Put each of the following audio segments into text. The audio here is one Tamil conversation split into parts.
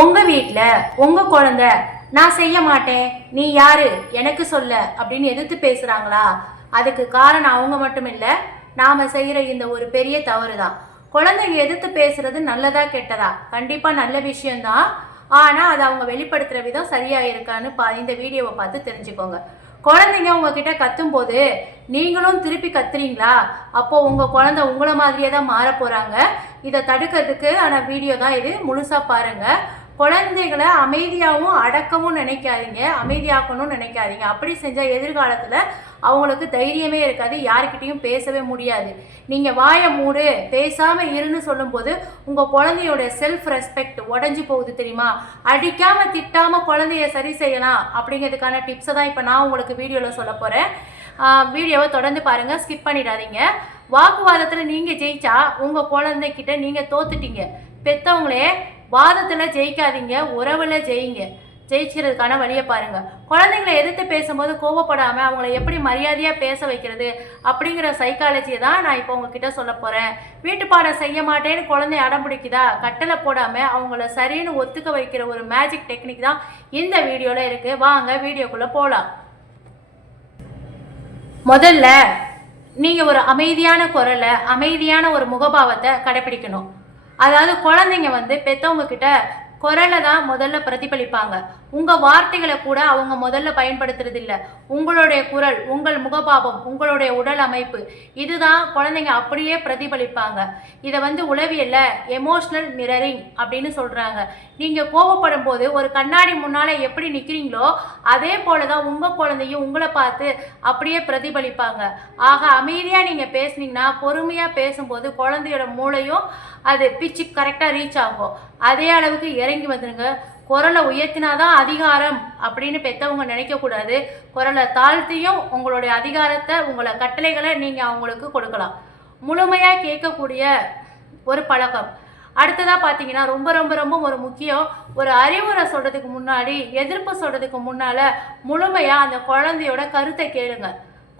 உங்கள் வீட்டில் உங்கள் குழந்தை நான் செய்ய மாட்டேன், நீ யாரு எனக்கு சொல்ல அப்படின்னு எதிர்த்து பேசுகிறாங்களா? அதுக்கு காரணம் அவங்க மட்டும் இல்லை, நாம் செய்கிற இந்த ஒரு பெரிய தவறு தான். குழந்தைங்க எதிர்த்து பேசுறது நல்லதா கெட்டதா? கண்டிப்பாக நல்ல விஷயம்தான். ஆனால் அதை அவங்க வெளிப்படுத்துகிற விதம் சரியாக இருக்கான்னு இந்த வீடியோவை பார்த்து தெரிஞ்சுக்கோங்க. குழந்தைங்க உங்ககிட்ட கத்தும் போது நீங்களும் திருப்பி கத்துறீங்களா? அப்போ உங்க குழந்தை உங்களை மாதிரியே தான் மாற போறாங்க. இதை தடுக்கிறதுக்கு ஆன வீடியோ தான் இது, முழுசா பாருங்க. குழந்தைகளை அமைதியாகவும் அடக்கவும் நினைக்காதீங்க, அமைதியாக்கணும்னு நினைக்காதீங்க. அப்படி செஞ்சால் எதிர்காலத்தில் அவங்களுக்கு தைரியமே இருக்காது, யாருக்கிட்டையும் பேசவே முடியாது. நீங்கள் வாயை மூடு பேசாமல் இருன்னு சொல்லும்போது உங்கள் குழந்தையோட செல்ஃப் ரெஸ்பெக்ட் உடஞ்சி போகுது தெரியுமா? அடிக்காமல் திட்டாமல் குழந்தைய சரி செய்யலாம் அப்படிங்கிறதுக்கான டிப்ஸை தான் இப்போ நான் உங்களுக்கு வீடியோவில் சொல்ல போகிறேன். வீடியோவை தொடர்ந்து பாருங்கள், ஸ்கிப் பண்ணிடாதீங்க. வாக்குவாதத்தில் நீங்கள் ஜெயிச்சா உங்கள் குழந்தைக்கிட்ட நீங்கள் தோத்துட்டீங்க. பெற்றவங்களே வாதத்தில் ஜெயிக்காதீங்க, உறவில் ஜெயிங்க. ஜெயிக்கிறதுக்கான வழியை பாருங்க. குழந்தைங்களை எதிர்த்து பேசும்போது கோபப்படாமல் அவங்கள எப்படி மரியாதையாக பேச வைக்கிறது அப்படிங்கிற சைக்காலஜியை தான் நான் இப்போ உங்ககிட்ட சொல்ல போகிறேன். வீட்டு பாடம் செய்ய மாட்டேன்னு குழந்தை அடம் பிடிக்குதா, கட்டளை போடாமல் அவங்கள சரின்னு ஒத்துக்க வைக்கிற ஒரு மேஜிக் டெக்னிக் தான் இந்த வீடியோவில் இருக்குது. வாங்க வீடியோக்குள்ளே போகலாம். முதல்ல நீங்கள் ஒரு அமைதியான குரலை, அமைதியான ஒரு முகபாவத்தை கடைப்பிடிக்கணும். அதாவது குழந்தைங்க பெற்றவங்க கிட்ட குரலை தான் முதல்ல பிரதிபலிப்பாங்க. உங்கள் வார்த்தைகளை கூட அவங்க முதல்ல பயன்படுத்துறது இல்லை. உங்களுடைய குரல், உங்கள் முகபாவம், உங்களுடைய உடல் அமைப்பு, இதுதான் குழந்தைங்க அப்படியே பிரதிபலிப்பாங்க. இதை உளவியலில் எமோஷ்னல் மிரரிங் அப்படின்னு சொல்கிறாங்க. நீங்கள் கோபப்படும் போது ஒரு கண்ணாடி முன்னால் எப்படி நிற்கிறீங்களோ அதே போல தான் உங்கள் குழந்தையும் உங்களை பார்த்து அப்படியே பிரதிபலிப்பாங்க. ஆக அமைதியாக நீங்கள் பேசுனீங்கன்னா, பொறுமையாக பேசும்போது குழந்தையோட மூளையும் அது பிச்சு கரெக்டாக ரீச் ஆகும். அதே அளவுக்கு இறங்கி வந்துடுங்க. குரலை உயர்த்தினாதான் அதிகாரம் அப்படின்னு பெற்றவங்க நினைக்கக்கூடாது. குரலை தாழ்த்தியும் உங்களுடைய அதிகாரத்தை, உங்களை கட்டளைகளை நீங்கள் அவங்களுக்கு கொடுக்கலாம். முழுமையாக கேட்கக்கூடிய ஒரு பழக்கம். அடுத்ததாக பார்த்தீங்கன்னா, ரொம்ப ரொம்ப ரொம்ப ஒரு முக்கியம், ஒரு அறிவுரை சொல்கிறதுக்கு முன்னாடி, எதிர்ப்பு சொல்கிறதுக்கு முன்னால் முழுமையாக அந்த குழந்தையோட கருத்தை கேளுங்க.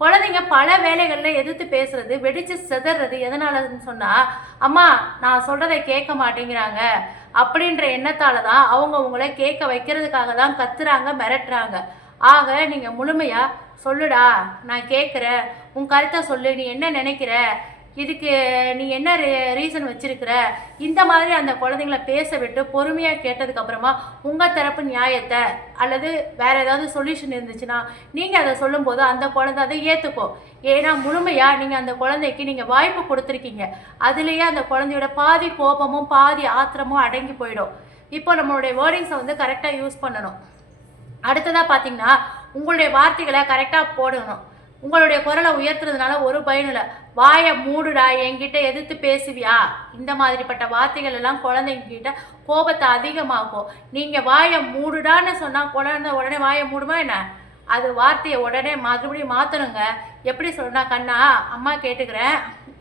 குழந்தைங்க பல வேலைகளில் எதிர்த்து பேசுறது, வெடித்து செதறது எதனாலன்னு சொன்னால், அம்மா நான் சொல்கிறத கேட்க மாட்டேங்கிறாங்க அப்படின்ற எண்ணத்தால் தான் அவங்க உங்களை கேட்க வைக்கிறதுக்காக தான் கத்துறாங்க, மிரட்டுறாங்க. ஆக நீங்கள் முழுமையாக சொல்லுடா, நான் கேட்குறேன், உன் கருத்தை சொல்லு, நீ என்ன நினைக்கிற, இதுக்கு நீ என்ன ரீசன் வச்சிருக்கிற, இந்த மாதிரி அந்த குழந்தைங்கள பேச விட்டு பொறுமையாக கேட்டதுக்கப்புறமா உங்கள் தரப்பு நியாயத்தை அல்லது வேறு ஏதாவது சொல்யூஷன் இருந்துச்சுன்னா நீங்கள் அதை சொல்லும்போது அந்த குழந்தை அதை ஏற்றுக்கும். ஏன்னா முழுமையாக நீங்கள் அந்த குழந்தைக்கு நீங்கள் வாய்ப்பு கொடுத்துருக்கீங்க. அதுலேயே அந்த குழந்தையோட பாதி கோபமும் பாதி ஆத்திரமும் அடங்கி போயிடும். இப்போ நம்மளுடைய வேர்டிங்ஸை கரெக்டாக யூஸ் பண்ணணும். அடுத்ததாக பார்த்தீங்கன்னா, உங்களுடைய வார்த்தைகளை கரெக்டாக போடணும். உங்களுடைய குரலை உயர்த்துறதுனால ஒரு பயனும் இல்லை. வாயை மூடுடா, என்கிட்ட எதிர்த்து பேசுவியா, இந்த மாதிரிப்பட்ட வார்த்தைகள் எல்லாம் குழந்தைங்கிட்ட கோபத்தை அதிகமாகும். நீங்கள் வாயை மூடுடான்னு சொன்னால் குழந்தை உடனே வாயை மூடுமா என்ன? அது வார்த்தையை உடனே மறுபடியும் மாற்றணுங்க. எப்படி சொன்னா, கண்ணா அம்மா கேட்டுக்கிறேன்,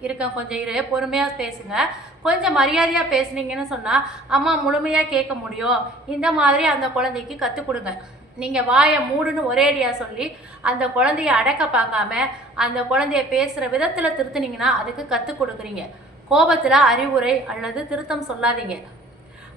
இருக்கேன், கொஞ்சம் இரு, பொறுமையாக பேசுங்க, கொஞ்சம் மரியாதையாக பேசுனீங்கன்னு சொன்னால் அம்மா முழுமையாக கேட்க முடியும். இந்த மாதிரி அந்த குழந்தைக்கு கற்றுக் கொடுங்க. நீங்கள் வாயை மூடுன்னு ஒரேடியாக சொல்லி அந்த குழந்தைய அடக்க பார்க்காம அந்த குழந்தைய பேசுகிற விதத்தில் திருத்தினீங்கன்னா அதுக்கு கற்றுக் கொடுக்குறீங்க. கோபத்தில் அறிவுரை அல்லது திருத்தம் சொல்லாதீங்க.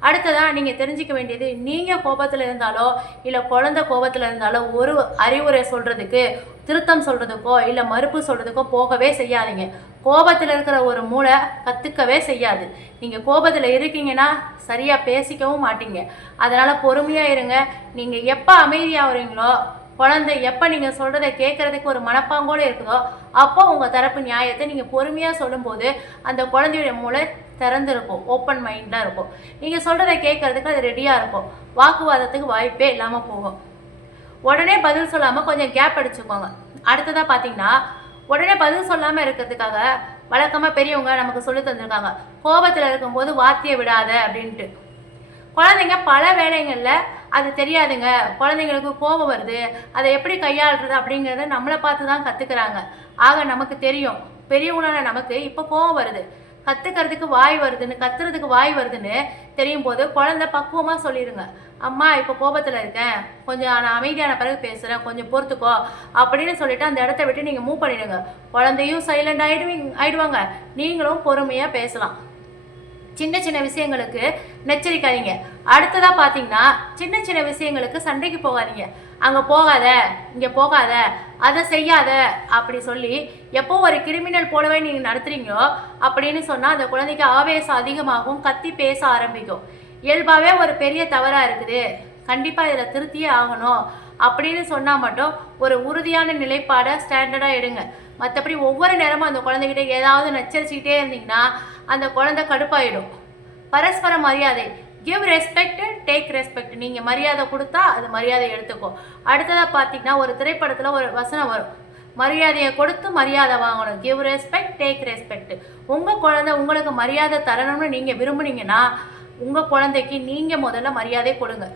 அடுத்ததான் நீங்கள் தெரிஞ்சிக்க வேண்டியது, நீங்கள் கோபத்தில் இருந்தாலோ இல்லை குழந்தை கோபத்தில் இருந்தாலோ ஒரு அறிவுரை சொல்கிறதுக்கு, திருத்தம் சொல்கிறதுக்கோ இல்லை மறுப்பு சொல்கிறதுக்கோ போகவே செய்யாதீங்க. கோபத்தில் இருக்கிற ஒரு மூளை கற்றுக்கவே செய்யாது. நீங்கள் கோபத்தில் இருக்கீங்கன்னா சரியாக பேசிக்கவும் மாட்டீங்க. அதனால் பொறுமையாக இருங்க. நீங்கள் எப்போ அமைதியாகிறீங்களோ, குழந்தை எப்போ நீங்கள் சொல்கிறத கேட்குறதுக்கு ஒரு மனப்பாங்கோடு இருக்குதோ அப்போ உங்கள் தரப்பு நியாயத்தை நீங்கள் பொறுமையாக சொல்லும்போது அந்த குழந்தையுடைய மூளை திறந்துருக்கும், ஓப்பன் மைண்டாக இருக்கும். நீங்கள் சொல்கிறத கேட்குறதுக்கு அது ரெடியாக இருக்கும். வாக்குவாதத்துக்கு வாய்ப்பே இல்லாமல் போகும். உடனே பதில் சொல்லாமல் கொஞ்சம் கேப் அடிச்சுக்கோங்க. அடுத்ததாக பார்த்தீங்கன்னா, உடனே பதில் சொல்லாமல் இருக்கிறதுக்காக வழக்கமாக பெரியவங்க நமக்கு சொல்லி தந்திருக்காங்க, கோபத்தில் இருக்கும்போது வார்த்தையை விடாத அப்படின்ட்டு. குழந்தைங்க பல வேலைகளில் அது தெரியாதுங்க. குழந்தைங்களுக்கு கோபம் வருது, அதை எப்படி கையாளுறது அப்படிங்கிறத நம்மளை பார்த்து தான் கற்றுக்குறாங்க. ஆக நமக்கு தெரியும், பெரியவங்களான நமக்கு இப்போ கோபம் வருது, கற்றுக்கிறதுக்கு வாய் வருதுன்னு, கத்துறதுக்கு வாய் வருதுன்னு தெரியும் போது குழந்தை பக்குவமாக சொல்லிடுங்க, அம்மா இப்போ கோபத்தில் இருக்கேன், கொஞ்சம் நான் அமைதியான பிறகு பேசுகிறேன், கொஞ்சம் பொறுத்துக்கோ அப்படின்னு சொல்லிட்டு அந்த இடத்த விட்டு நீங்கள் மூவ் பண்ணிடுங்க. குழந்தையும் சைலண்ட் ஆயிடுவாங்க, நீங்களும் பொறுமையாக பேசலாம். சின்ன சின்ன விஷயங்களுக்கு நெச்சரிக்காதீங்க. அடுத்ததா பார்த்தீங்கன்னா, சின்ன சின்ன விஷயங்களுக்கு சண்டைக்கு போகாதீங்க. அங்கே போகாத, இங்கே போகாத, அதை செய்யாத அப்படி சொல்லி எப்போ ஒரு கிரிமினல் போலவே நீங்கள் நடத்துறீங்களோ அப்படின்னு சொன்னால் அந்த குழந்தைக்கு ஆவேசம் அதிகமாகும், கத்தி பேச ஆரம்பிக்கும். இயல்பாகவே ஒரு பெரிய தவறாக இருக்குது, கண்டிப்பாக இதில் திருத்தியே ஆகணும் அப்படின்னு சொன்னால் மட்டும் ஒரு உறுதியான நிலைப்பாடை ஸ்டாண்டர்டாக எடுங்க. மற்றபடி ஒவ்வொரு நேரமும் அந்த குழந்தைகிட்ட ஏதாவது நச்சரிச்சுக்கிட்டே இருந்தீங்கன்னா அந்த குழந்தை கடுப்பாயிடும். பரஸ்பர மரியாதை, கிவ் ரெஸ்பெக்ட், டேக் ரெஸ்பெக்ட். நீங்கள் மரியாதை கொடுத்தா அது மரியாதை எடுத்துக்கோ. அடுத்ததாக பார்த்தீங்கன்னா, ஒரு திரைப்படத்தில் ஒரு வசனம் வரும், மரியாதையை கொடுத்து மரியாதை வாங்கணும், கிவ் ரெஸ்பெக்ட், டேக் ரெஸ்பெக்ட். உங்கள் குழந்தை உங்களுக்கு மரியாதை தரணும்னு நீங்கள் விரும்புனீங்கன்னா உங்கள் குழந்தைக்கு நீங்கள் முதல்ல மரியாதை கொடுங்க.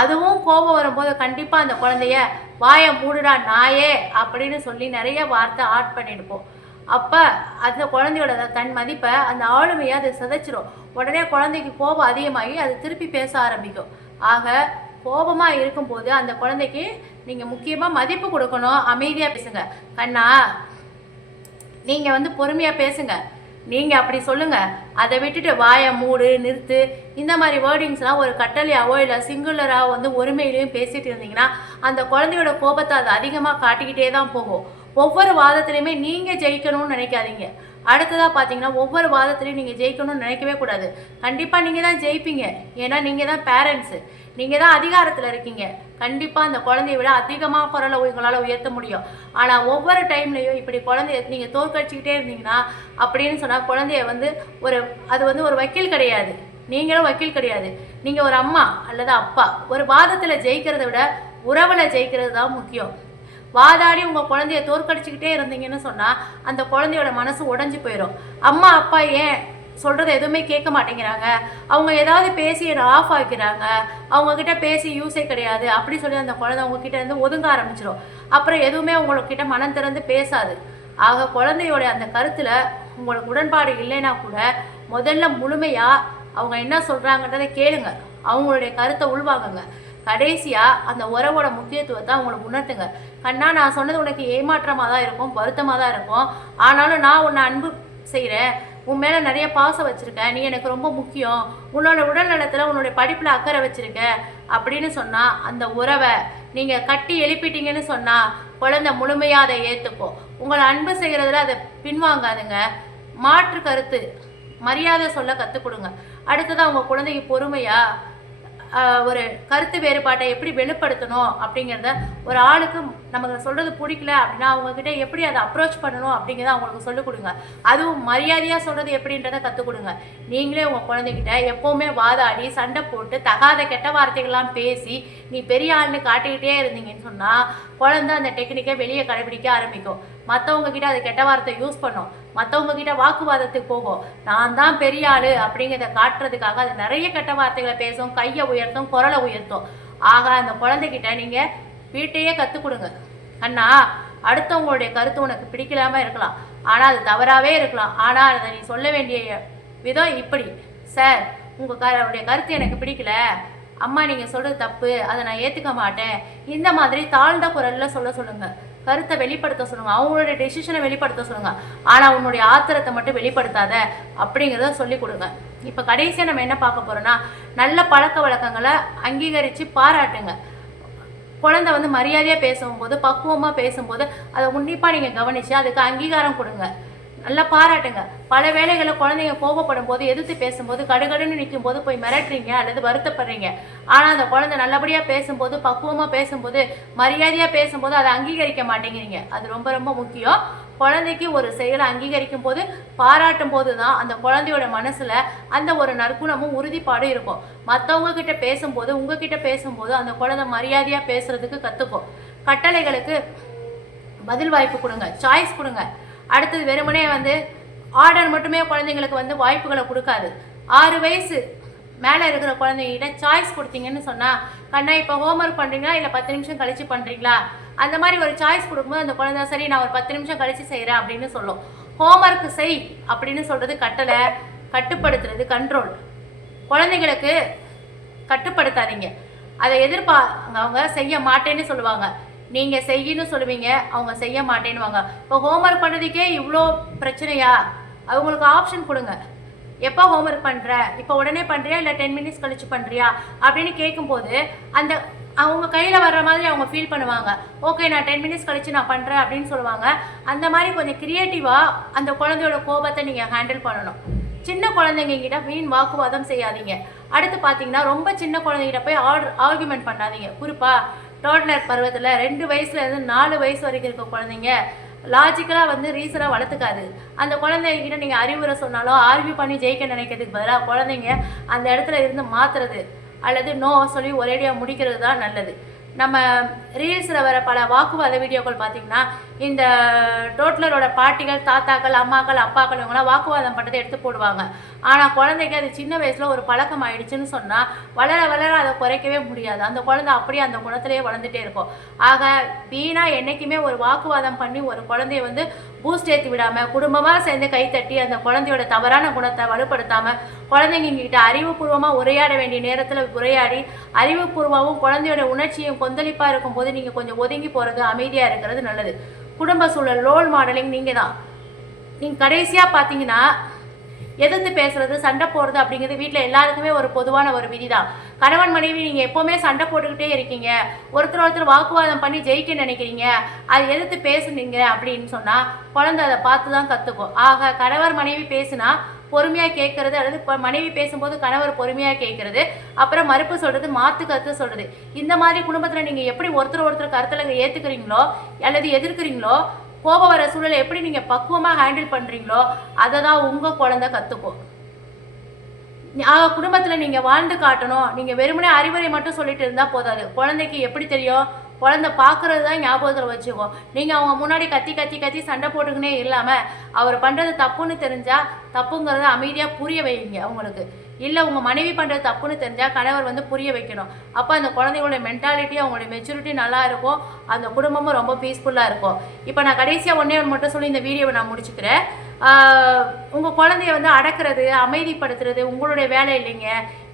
அதுவும் கோபம் வரும்போது கண்டிப்பாக அந்த குழந்தைய வாயை மூடுடா நாயே அப்படின்னு சொல்லி நிறைய வார்த்தை ஆட் பண்ணிடுப்போம். அப்போ அந்த குழந்தையோட தன் மதிப்பை, அந்த ஆளுமையை அது சிதைச்சிரும். உடனே குழந்தைக்கு கோபம் அதிகமாகி அது திருப்பி பேச ஆரம்பிக்கும். ஆக கோபமாக இருக்கும்போது அந்த குழந்தைக்கு நீங்கள் முக்கியமாக மதிப்பு கொடுக்கணும். அமைதியாக பேசுங்க. கண்ணா, நீங்கள் பொறுமையாக பேசுங்க, நீங்கள் அப்படி சொல்லுங்கள், அதை விட்டுட்டு வாயை மூடு, நிறுத்து, இந்த மாதிரி வேர்டிங்ஸ்லாம் ஒரு கட்டளையாவோ இல்லை சிங்குலராக ஒருமையிலையும் பேசிகிட்டு இருந்தீங்கன்னா அந்த குழந்தையோட கோபத்தை அது அதிகமாக காட்டிக்கிட்டே தான் போகும். ஒவ்வொரு வாதத்துலையுமே நீங்கள் ஜெயிக்கணும்னு நினைக்காதீங்க. அடுத்ததாக பார்த்தீங்கன்னா, ஒவ்வொரு வாதத்துலையும் நீங்கள் ஜெயிக்கணும்னு நினைக்கவே கூடாது. கண்டிப்பாக நீங்கள் தான் ஜெயிப்பீங்க. ஏன்னா நீங்கள் தான் பேரண்ட்ஸு, நீங்கள் தான் அதிகாரத்தில் இருக்கீங்க. கண்டிப்பாக அந்த குழந்தைய விட அதிகமாக குரலை உங்களால் உயர்த்த முடியும். ஆனால் ஒவ்வொரு டைம்லையும் இப்படி குழந்தைய நீங்கள் தோற்கடிச்சிக்கிட்டே இருந்தீங்கன்னா அப்படின்னு சொன்னால் குழந்தைய அது ஒரு வக்கீல் கிடையாது, நீங்களும் வக்கீல் கிடையாது. நீங்கள் ஒரு அம்மா அல்லது அப்பா. ஒரு வாதத்தில் ஜெயிக்கிறத விட உறவில் ஜெயிக்கிறது தான் முக்கியம். வாதாடி உங்கள் குழந்தைய தோற்கடிச்சிக்கிட்டே இருந்தீங்கன்னு சொன்னால் அந்த குழந்தையோட மனசு உடஞ்சி போயிடும். அம்மா அப்பா ஏன் சொல்கிறது எதுவுமே கேட்க மாட்டேங்கிறாங்க, அவங்க ஏதாவது பேசி என்னை ஆஃப் ஆக்கிறாங்க, அவங்கக்கிட்ட பேசி யூஸே கிடையாது அப்படி சொல்லி அந்த குழந்தை உங்ககிட்ட ஒதுங்க ஆரம்பிச்சிடும். அப்புறம் எதுவுமே உங்கள்கிட்ட மனம் திறந்து பேசாது. ஆக குழந்தையோட அந்த கருத்தில் உங்களுக்கு உடன்பாடு இல்லைன்னா கூட முதல்ல முழுமையாக அவங்க என்ன சொல்கிறாங்கன்றதை கேளுங்க, அவங்களுடைய கருத்தை உள்வாங்குங்க. கடைசியாக அந்த உறவோட முக்கியத்துவத்தை அவங்களுக்கு உணர்த்துங்க. கண்ணா, நான் சொன்னது உனக்கு ஏமாற்றமாக தான் இருக்கும், வருத்தமாக தான் இருக்கும், ஆனாலும் நான் உன்னை அன்பு செய்கிறேன், உன் மேலே நிறைய பாசம் வச்சுருக்கேன், நீ எனக்கு ரொம்ப முக்கியம், உன்னோட உடல் நலத்தில் உன்னுடைய படிப்பில் அக்கறை வச்சுருக்க அப்படின்னு சொன்னால் அந்த உறவை நீங்கள் கட்டி எழுப்பிட்டீங்கன்னு சொன்னால் குழந்தை முழுமையாக அதை ஏற்றுக்கும். உங்களை அன்பு செய்கிறதுல அதை பின்வாங்காதுங்க. மாற்று கருத்து, மரியாதை சொல்ல கற்றுக் கொடுங்க. அடுத்ததாக உங்கள் குழந்தைக்கு பொறுமையாக ஒரு கருத்து வேறுபாட்டை எப்படி வெளிப்படுத்தணும் அப்படிங்கிறத, ஒரு ஆளுக்கு நமக்கு சொல்கிறது பிடிக்கல அப்படின்னா அவங்கக்கிட்ட எப்படி அதை அப்ரோச் பண்ணணும் அப்படிங்கிறத அவங்களுக்கு சொல்லிக் கொடுங்க. அதுவும் மரியாதையாக சொல்கிறது எப்படின்றத கற்றுக் கொடுங்க. நீங்களே உங்கள் குழந்தைகிட்ட எப்போவுமே வாதாடி சண்டை போட்டு தகாத கெட்ட வார்த்தைகள்லாம் பேசி நீ பெரிய ஆள்னு காட்டிக்கிட்டே இருந்தீங்கன்னு சொன்னால் குழந்தை அந்த டெக்னிக்கை வெளியே கடைபிடிக்க ஆரம்பிக்கும். மற்றவங்க கிட்ட அது கெட்ட வார்த்தை யூஸ் பண்ணும், மற்றவங்க கிட்ட வாக்குவாதத்துக்கு போகும். நான் தான் பெரிய ஆளு அப்படிங்கிறத காட்டுறதுக்காக அது நிறைய கெட்ட வார்த்தைகளை பேசும், கையை உயர்த்தும், குரலை உயர்த்தும். ஆக அந்த குழந்தைகிட்ட நீங்கள் வீட்டையே கற்றுக் கொடுங்க. அண்ணா, அடுத்தவங்களுடைய கருத்து உனக்கு பிடிக்கலாமல் இருக்கலாம், ஆனால் அது தவறாகவே இருக்கலாம், ஆனால் அதை நீ சொல்ல வேண்டிய விதம் இப்படி. சார், உங்களுடைய கருத்து எனக்கு பிடிக்கல, அம்மா நீங்கள் சொல்கிறது தப்பு, அதை நான் ஏற்றுக்க மாட்டேன், இந்த மாதிரி தாழ்ந்த குரலில் சொல்லுங்கள். கருத்தை வெளிப்படுத்த சொல்லுங்கள், அவங்களுடைய டெசிஷனை வெளிப்படுத்த சொல்லுங்கள், ஆனால் உன்னுடைய ஆத்திரத்தை மட்டும் வெளிப்படுத்தாத அப்படிங்கிறத சொல்லிக் கொடுங்க. இப்போ கடைசியாக நம்ம என்ன பார்க்க போகிறோன்னா, நல்ல பழக்க வழக்கங்களை அங்கீகரித்து பாராட்டுங்க. குழந்தை மரியாதையாக பேசும்போது, பக்குவமாக பேசும்போது அதை உன்னிப்பாக நீங்கள் கவனித்து அதுக்கு அங்கீகாரம் கொடுங்க, நல்லா பாராட்டுங்க. பல வேளைகளில் குழந்தைங்க கோபப்படும் போது, எதிர்த்து பேசும்போது, கடுகடுன்னு நிற்கும் போது போய் மிரட்டுறீங்க அல்லது வருத்தப்படுறீங்க. ஆனால் அந்த குழந்தை நல்லபடியாக பேசும்போது, பக்குவமாக பேசும்போது, மரியாதையாக பேசும்போது அதை அங்கீகரிக்க மாட்டேங்கிறீங்க. அது ரொம்ப ரொம்ப முக்கியம். குழந்தைக்கு ஒரு செயலை அங்கீகரிக்கும் போது, பாராட்டும் போது தான் அந்த குழந்தையோட மனசில் அந்த ஒரு நற்குணமும் உறுதிப்பாடும் இருக்கும். மற்றவங்க கிட்ட பேசும்போது, உங்ககிட்ட பேசும்போது அந்த குழந்தை மரியாதையாக பேசுறதுக்கு கற்றுக்கும். கட்டளைகளுக்கு பதில் வாய்ப்பு கொடுங்க, சாய்ஸ் கொடுங்க. அடுத்தது வெறுமனே ஆர்டர் மட்டுமே குழந்தைங்களுக்கு வாய்ப்புகளை கொடுக்காது. 6 வயசு மேலே இருக்கிற குழந்தைங்கிட்ட சாய்ஸ் கொடுத்தீங்கன்னு சொன்னால், கண்ணா இப்போ ஹோம்ஒர்க் பண்ணுறீங்களா இல்லை 10 நிமிஷம் கழித்து பண்ணுறீங்களா, அந்த மாதிரி ஒரு சாய்ஸ் கொடுக்கும்போது அந்த குழந்தை சரி நான் ஒரு 10 நிமிஷம் கழித்து செய்கிறேன் அப்படின்னு சொல்லும். ஹோம்ஒர்க் செய் அப்படின்னு சொல்கிறது கட்டளை, கட்டுப்படுத்துறது கண்ட்ரோல். குழந்தைங்களுக்கு கட்டுப்படுத்தாதீங்க, அதை அவங்க செய்ய மாட்டேன்னு சொல்லுவாங்க, நீங்கள் செய்யணும்னு சொல்லுவீங்க, அவங்க செய்ய மாட்டேன்னுவாங்க. இப்போ ஹோம்ஒர்க் பண்ணுறதுக்கே இவ்வளோ பிரச்சனையா, அவங்களுக்கு ஆப்ஷன் கொடுங்க. எப்போ ஹோம்ஒர்க் பண்ணுற, இப்போ உடனே பண்ணுறியா இல்லை 10 மினிட்ஸ் கழிச்சு பண்ணுறியா அப்படின்னு கேட்கும்போது அந்த அவங்க கையில் வர்ற மாதிரி அவங்க ஃபீல் பண்ணுவாங்க. ஓகே, நான் 10 மினிட்ஸ் கழிச்சு நான் பண்ணுறேன் அப்படின்னு சொல்லுவாங்க. அந்த மாதிரி கொஞ்சம் க்ரியேட்டிவாக அந்த குழந்தையோட கோபத்தை நீங்கள் ஹேண்டில் பண்ணணும். சின்ன குழந்தைங்க கிட்ட வீண் வாக்குவாதம் செய்யாதீங்க. அடுத்து பார்த்தீங்கன்னா ரொம்ப சின்ன குழந்தைகிட்ட போய் ஆர்குமெண்ட் பண்ணாதீங்க. குறிப்பாக டோட்லர் பருவத்தில் 2 வயசுலேருந்து 4 வயசு வரைக்கும் இருக்க குழந்தைங்க லாஜிக்கலாக வந்து ரீசனாக வளர்த்துக்காது. அந்த குழந்தைகிட்ட நீங்கள் அறிவுரை சொன்னாலும் ஆர்கியூ பண்ணி ஜெயிக்க நினைக்கிறதுக்கு பதிலாக குழந்தைங்க அந்த இடத்துல இருந்து மாற்றுறது அல்லது நோ சொல்லி ஒரேடியாக முடிக்கிறது தான் நல்லது. நம்ம ரீல்ஸில் வர பல வாக்குவாத வீடியோக்கள் பார்த்திங்கன்னா இந்த டோட்லரோட பாட்டிகள், தாத்தாக்கள், அம்மாக்கள், அப்பாக்கள் இவங்களாம் வாக்குவாதம் பண்ணுறதை எடுத்து போடுவாங்க. ஆனால் குழந்தைக்கு அது சின்ன வயசில் ஒரு பழக்கம் ஆயிடுச்சுன்னு சொன்னால் வளர வளர அதை குறைக்கவே முடியாது. அந்த குழந்தை அப்படியே அந்த குணத்திலேயே வளர்ந்துட்டே இருக்கும். ஆக வீணாக என்றைக்குமே ஒரு வாக்குவாதம் பண்ணி ஒரு குழந்தைய வந்து பூஸ்ட் ஏற்றி விடாமல் குடும்பமாக சேர்ந்து கைத்தட்டி அந்த குழந்தையோட தவறான குணத்தை வலுப்படுத்தாமல் குழந்தைங்ககிட்ட அறிவுபூர்வமாக உரையாட வேண்டிய நேரத்தில் உரையாடி அறிவுபூர்வமும் குழந்தையோட உணர்ச்சியும் கொந்தளிப்பாக இருக்கும்போது நீங்கள் கொஞ்சம் ஒதுங்கி போகிறது, அமைதியாக இருக்கிறது நல்லது. குடும்ப சூழல் ரோல் மாடலிங் நீங்கள் தான். நீங்கள் கடைசியாக பார்த்தீங்கன்னா எதிர்த்து பேசுறது, சண்டை போடுறது அப்படிங்கிறது வீட்டில் எல்லாருக்குமே ஒரு பொதுவான ஒரு விதி தான். கணவன் மனைவி நீங்கள் எப்போவுமே சண்டை போட்டுக்கிட்டே இருக்கீங்க, ஒருத்தர் வாக்குவாதம் பண்ணி ஜெயிக்க நினைக்கிறீங்க, அது எதிர்த்து பேசுனீங்க அப்படின்னு சொன்னால் குழந்தை அதை பார்த்து தான் கற்றுக்கும். ஆக கணவர் மனைவி பேசுனா பொறுமையாக கேட்கறது, அல்லது மனைவி பேசும்போது கணவர் பொறுமையாக கேட்கறது, அப்புறம் மறுப்பு சொல்கிறது, மாற்று கருத்து சொல்கிறது. இந்த மாதிரி குடும்பத்தில் நீங்கள் எப்படி ஒருத்தர் கருத்தில் ஏற்றுக்கிறீங்களோ அல்லது எதிர்க்கிறீங்களோ, கோபம் வர சூழலை எப்படி நீங்கள் பக்குவமாக ஹேண்டில் பண்ணுறீங்களோ அதை தான் உங்கள் குழந்தை கற்றுக்கும். குடும்பத்தில் நீங்கள் வாழ்ந்து காட்டணும். நீங்கள் வெறுமனே அறிவுரை மட்டும் சொல்லிட்டு இருந்தால் போதாது. குழந்தைக்கு எப்படி தெரியும்? குழந்தை பார்க்குறது தான் ஞாபகத்தில் வச்சுக்கோ. நீங்கள் அவங்க முன்னாடி கத்தி கத்தி கத்தி சண்டை போட்டுக்கினே இல்லாமல் அவர் பண்ணுறது தப்புன்னு தெரிஞ்சால் தப்புங்கிறத அமைதியாக புரிய வைங்க அவங்களுக்கு. இல்லை உங்கள் மனைவி பண்ணுறது தப்புன்னு தெரிஞ்சால் கணவர் வந்து புரிய வைக்கணும். அப்போ அந்த குழந்தைங்களோட மென்டாலிட்டி, அவங்களுடைய மெச்சூரிட்டி நல்லா இருக்கும், அந்த குடும்பமும் ரொம்ப பீஸ்ஃபுல்லாக இருக்கும். இப்போ நான் கடைசியாக ஒன்றே மட்டும் சொல்லி இந்த வீடியோவை நான் முடிச்சுக்கிறேன். உங்கள் குழந்தைய வந்து அடக்கிறது, அமைதிப்படுத்துறது உங்களுடைய வேலை இல்லைங்க.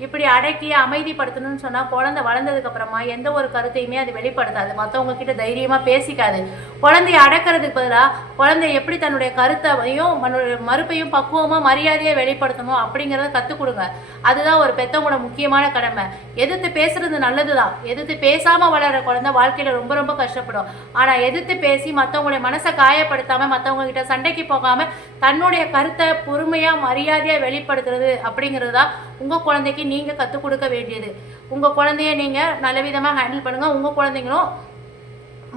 இப்படி அடக்கி அமைதிப்படுத்தணும்னு சொன்னால் குழந்தை வளர்ந்ததுக்கப்புறமா எந்த ஒரு கருத்தையுமே அது வெளிப்படுத்தாது, மற்றவங்க கிட்ட தைரியமாக பேசிக்காது. குழந்தைய அடக்கிறதுக்கு பதிலாக குழந்தை எப்படி தன்னுடைய கருத்தையும் மறுப்பையும் பக்குவமாக மரியாதையை வெளிப்படுத்தணும் அப்படிங்கிறத கற்றுக் கொடுங்க. அதுதான் ஒரு பெற்றவங்களோட முக்கியமான கடமை. எதிர்த்து பேசுறது நல்லது தான். எதிர்த்து பேசாமல் வளர்கிற குழந்தை வாழ்க்கையில் ரொம்ப ரொம்ப கஷ்டப்படும். ஆனால் எதிர்த்து பேசி மற்றவங்களுடைய மனசை காயப்படுத்தாமல், மற்றவங்க கிட்ட சண்டைக்கு போகாமல் தன்னுடைய கருத்தை பொறுமையாக மரியாதையாக வெளிப்படுத்துறது அப்படிங்கிறது தான் உங்கள் குழந்தைக்கு நீங்கள் கற்றுக் கொடுக்க வேண்டியது. உங்கள் குழந்தைய நீங்கள் நல்ல விதமாக ஹேண்டில் பண்ணுங்கள், உங்கள் குழந்தைங்களும்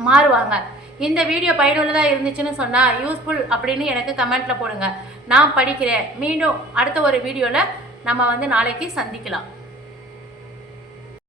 மாறுவாங்க. இந்த வீடியோ பயனுள்ளதாக இருந்துச்சுன்னு சொன்னால் யூஸ்ஃபுல் அப்படின்னு எனக்கு கமெண்ட்டில் போடுங்க. நான் படிக்கிறேன். மீண்டும் அடுத்த ஒரு வீடியோவில் நம்ம வந்து நாளைக்கு சந்திக்கலாம்.